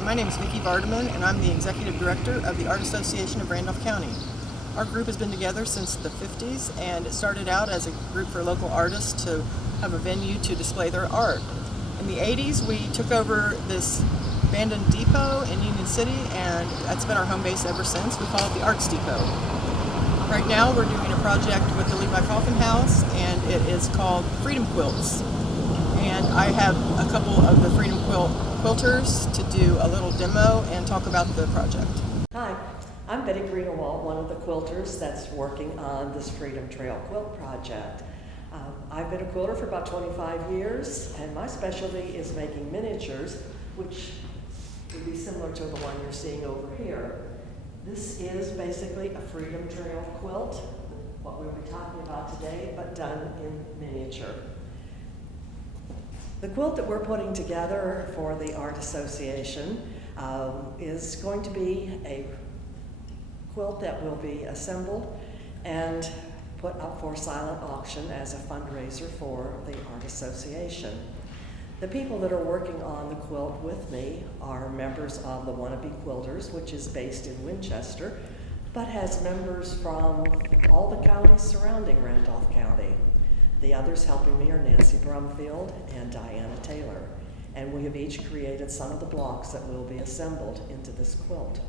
Hi, my name is Vicki Vardaman, and I'm the Executive Director of the Art Association of Randolph County. Our group has been together since the 50s, and it started out as a group for local artists to have a venue to display their art. In the 80s, we took over this abandoned depot in Union City, and that's been our home base ever since. We call it the Arts Depot. Right now, we're doing a project with the Levi Coffin House, and it is called Freedom Quilts. And I have a couple of the Freedom Quilters to do a little demo and talk about the project. Hi, I'm Betty Greenawalt, one of the quilters that's working on this Freedom Trail Quilt Project. I've been a quilter for about 25 years, and my specialty is making miniatures, which would be similar to the one you're seeing over here. This is basically a Freedom Trail quilt, what we'll be talking about today, but done in miniature. The quilt that we're putting together for the Art Association is going to be a quilt that will be assembled and put up for silent auction as a fundraiser for the Art Association. The people that are working on the quilt with me are members of the Wannabe Quilters, which is based in Winchester, but has members from all the counties surrounding Randolph County. The others helping me are Nancy Brumfield and Diana Taylor, and we have each created some of the blocks that will be assembled into this quilt.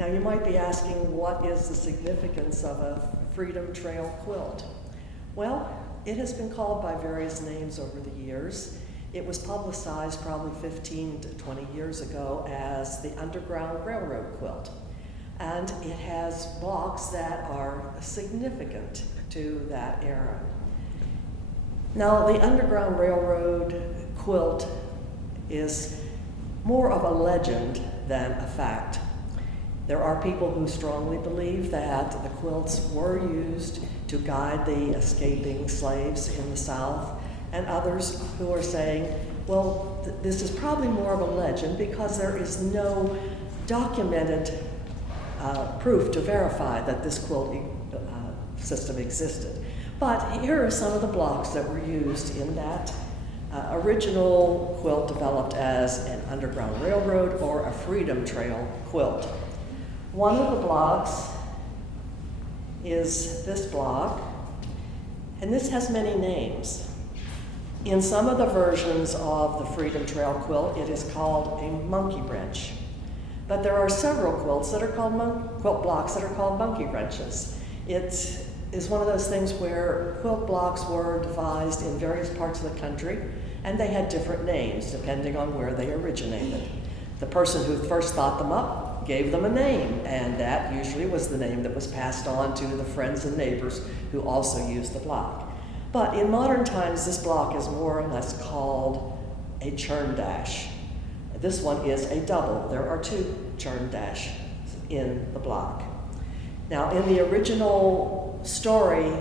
Now you might be asking, what is the significance of a Freedom Trail quilt? Well, it has been called by various names over the years. It was publicized probably 15 to 20 years ago as the Underground Railroad quilt. And it has blocks that are significant to that era. Now, the Underground Railroad quilt is more of a legend than a fact. There are people who strongly believe that the quilts were used to guide the escaping slaves in the South, and others who are saying, well, this is probably more of a legend because there is no documented proof to verify that this quilting system existed. But here are some of the blocks that were used in that original quilt developed as an Underground Railroad or a Freedom Trail quilt. One of the blocks is this block, and this has many names. In some of the versions of the Freedom Trail quilt, it is called a monkey wrench. But there are several quilts that are called quilt blocks that are called monkey wrenches. It is one of those things where quilt blocks were devised in various parts of the country, and they had different names depending on where they originated. The person who first thought them up gave them a name, and that usually was the name that was passed on to the friends and neighbors who also used the block. But in modern times, this block is more or less called a churn dash. This one is a double. There are two churn dash in the block. Now, in the original story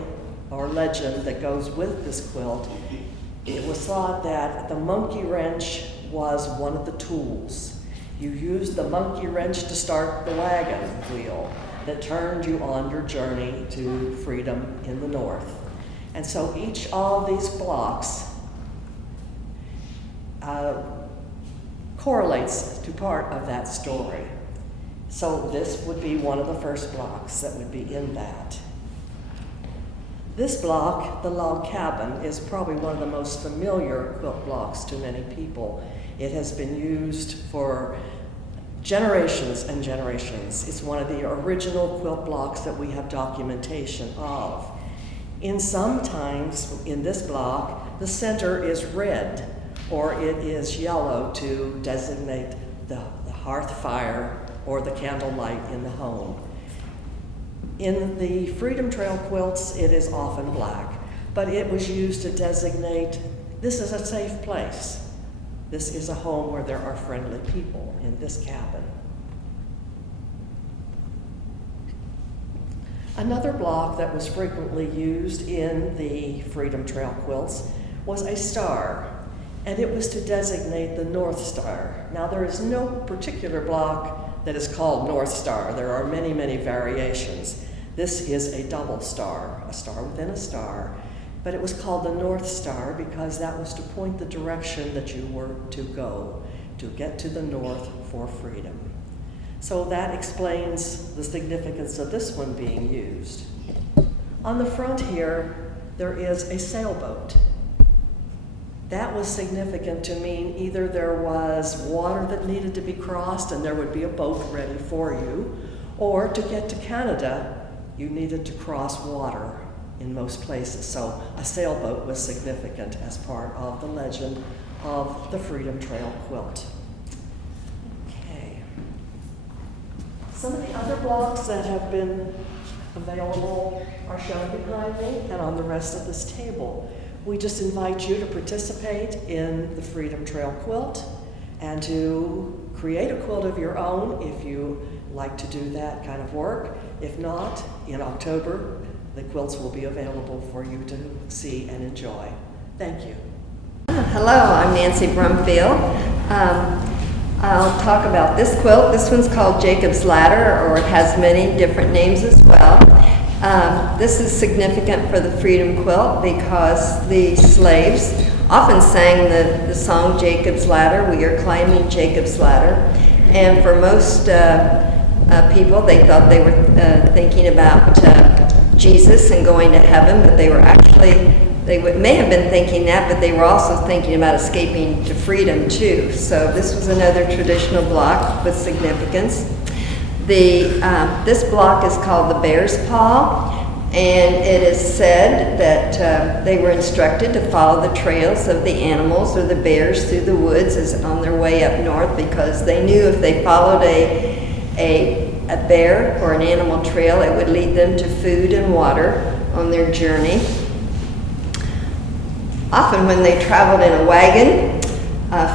or legend that goes with this quilt, it was thought that the monkey wrench was one of the tools. You used the monkey wrench to start the wagon wheel that turned you on your journey to freedom in the North. And so each of these blocks correlates to part of that story. So this would be one of the first blocks that would be in that. This block, the log cabin, is probably one of the most familiar quilt blocks to many people. It has been used for generations and generations. It's one of the original quilt blocks that we have documentation of. In some times in this block, the center is red or it is yellow to designate the hearth fire or the candlelight in the home. In the Freedom Trail quilts, it is often black, but it was used to designate this is a safe place. This is a home where there are friendly people in this cabin. Another block that was frequently used in the Freedom Trail quilts was a star, and it was to designate the North Star. Now, there is no particular block that is called North Star. There are many, many variations. This is a double star, a star within a star, but it was called the North Star because that was to point the direction that you were to go, to get to the north for freedom. So that explains the significance of this one being used. On the front here, there is a sailboat. That was significant to mean either there was water that needed to be crossed and there would be a boat ready for you, or to get to Canada, you needed to cross water in most places. So a sailboat was significant as part of the legend of the Freedom Trail quilt. Okay. Some of the other blocks that have been available are shown behind me and on the rest of this table. We just invite you to participate in the Freedom Trail quilt and to create a quilt of your own if you like to do that kind of work. If not, in October, the quilts will be available for you to see and enjoy. Thank you. Hello, I'm Nancy Brumfield. I'll talk about this quilt. This one's called Jacob's Ladder, or it has many different names as well. This is significant for the Freedom Quilt because the slaves often sang the song Jacob's Ladder. We are climbing Jacob's Ladder. And for most people, they thought they were thinking about Jesus and going to heaven, but they were actually, may have been thinking that, but they were also thinking about escaping to freedom too. So this was another traditional block with significance. This block is called the Bear's Paw, and it is said that they were instructed to follow the trails of the animals or the bears through the woods as on their way up north, because they knew if they followed a bear or an animal trail, it would lead them to food and water on their journey. Often when they traveled in a wagon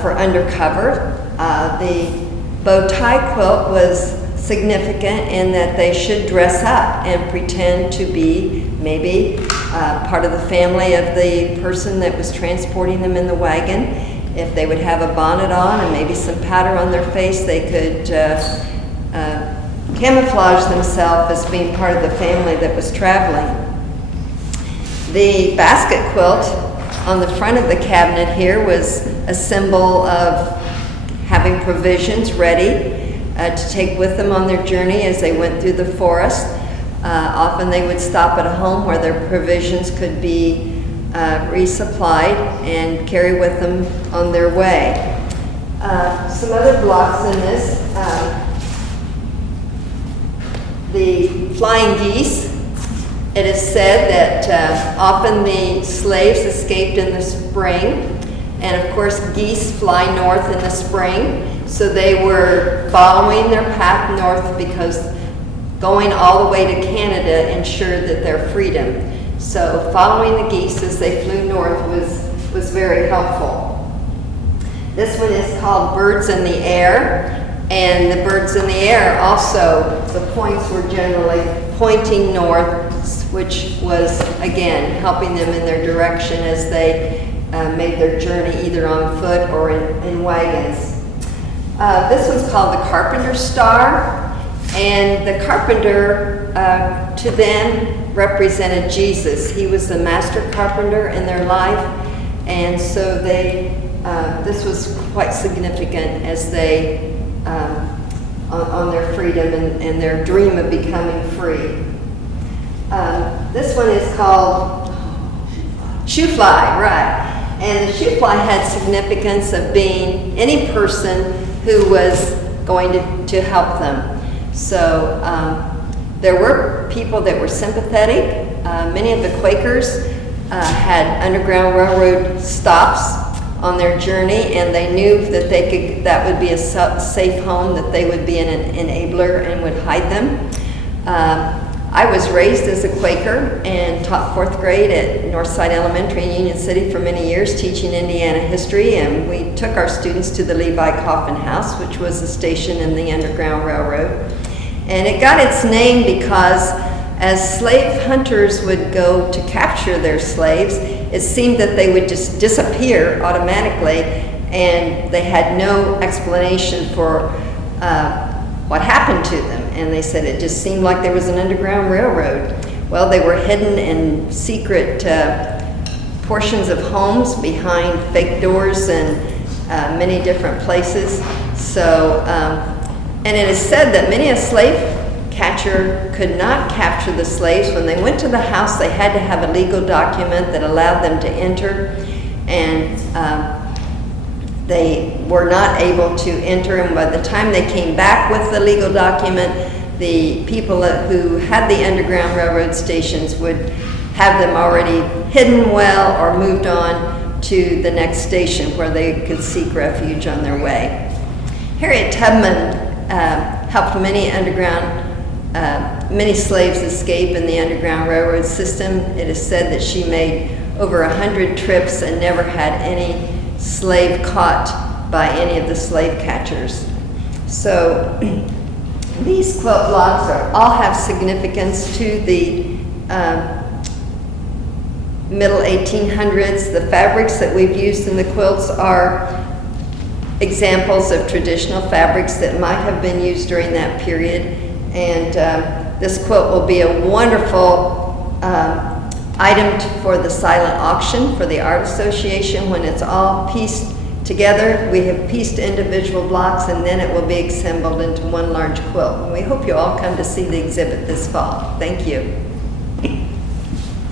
for undercover, the bow tie quilt was significant in that they should dress up and pretend to be maybe part of the family of the person that was transporting them in the wagon. If they would have a bonnet on and maybe some powder on their face, they could camouflage themselves as being part of the family that was traveling. The basket quilt on the front of the cabinet here was a symbol of having provisions ready to take with them on their journey as they went through the forest. Often they would stop at a home where their provisions could be resupplied and carry with them on their way. Some other blocks in this, the flying geese. It is said that often the slaves escaped in the spring, and of course geese fly north in the spring. So they were following their path north because going all the way to Canada ensured that their freedom. So following the geese as they flew north was very helpful. This one is called Birds in the Air, and the birds in the air also, the points were generally pointing north, which was again helping them in their direction as they made their journey either on foot or in wagons. This one's called the Carpenter's Star, and the carpenter to them represented Jesus. He was the master carpenter in their life, and so this was quite significant as they on their freedom and their dream of becoming free. This one is called Shoe Fly, right? And the shoe fly had significance of being any person who was going to help them. So there were people that were sympathetic. Many of the Quakers had Underground Railroad stops on their journey, and they knew that that would be a safe home, that they would be an enabler and would hide them. I was raised as a Quaker and taught 4th grade at Northside Elementary in Union City for many years, teaching Indiana history, and we took our students to the Levi Coffin House, which was a station in the Underground Railroad. And it got its name because as slave hunters would go to capture their slaves, it seemed that they would just disappear automatically, and they had no explanation for what happened to them. And they said it just seemed like there was an underground railroad. Well, they were hidden in secret portions of homes behind fake doors and many different places. So, and it is said that many a slave catcher could not capture the slaves. When they went to the house, they had to have a legal document that allowed them to enter, and they were not able to enter, and by the time they came back with the legal document, the people who had the Underground Railroad stations would have them already hidden well or moved on to the next station where they could seek refuge on their way. Harriet Tubman helped many slaves escape in the Underground Railroad system. It is said that she made over 100 trips and never had any slave caught by any of the slave catchers. So these quilt blocks all have significance to the middle 1800s. The fabrics that we've used in the quilts are examples of traditional fabrics that might have been used during that period. And this quilt will be a wonderful item for the silent auction for the Art Association when it's all pieced together. We have pieced individual blocks, and then it will be assembled into one large quilt. And we hope you all come to see the exhibit this fall. Thank you.